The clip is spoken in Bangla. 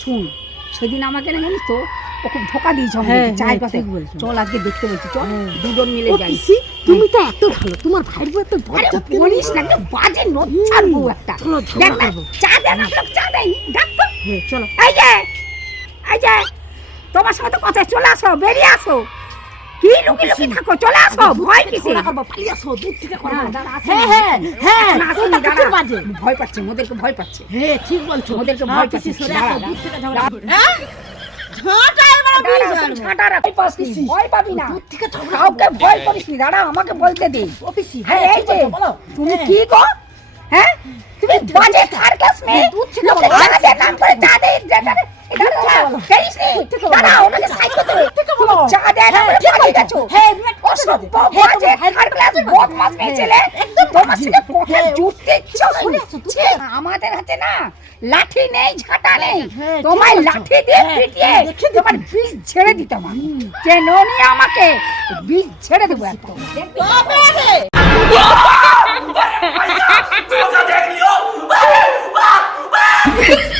শুন, সেদিন আমাকে না জানিস তো ও খুব ধোকা দিয়েছে আমাকে চায়ের পাশে। চল আজকে দেখতে বলছি, চল দুজন মিলে যাই। তুমি তো এত ভালো, তোমার ভাইয়ের বউ এত বজ্জাত কেন? বলিস না, একটা বাজে নোচ্ছার বউ একটা। চলো দেখ ঝগড়া না, করবো। চা দে না, চা দেয় ডাক তো। চলো। এই যে তোমার সঙ্গে তো কথা, চলে আসো, বেরিয়ে আসো। কি লুকি লুকি থাকো, চলে আসো, ভয় কিসে? পালিয়ে আসো, দূর থেকে করবো। হ্যাঁ, ওটা বাজে। ভয় পাচ্ছে, ওদেরকে ভয় পাচ্ছে। হ্যাঁ ঠিক বলছো, ওদেরকে ভয় পাচ্ছে। সরে আসো, দূর থেকে ঝগড়া করবো। ভয় পাবি না, কাউকে ভয় করিস নি। দাঁড়া, আমাকে বলতে দে। হ্যাঁ, এই যে তুমি কি গো, হ্যাঁ তুমি বাজে সার্কাস মে লোকে জাহাজের নাম করে চা দে, দাঁড়া ওনাকে সাইকেল দেবে, চা দেয় না বলে পালিয়ে গেছো। অসভ্য বাজে সার্কাস বদমাশ মেয়ে ছেলে, তোমার সাথে কথা জুটতে ইচ্ছা হচ্ছে। আমাদের হাতে না লাঠি নেই, ঝাঁটা নেই, তোমায় লাঠি দিয়ে পিটিয়ে তোমার বিষ ছেড়ে দিতাম আমি। যে ননি আমাকে বিষ ছেড়ে দেবো একদম। देख लियो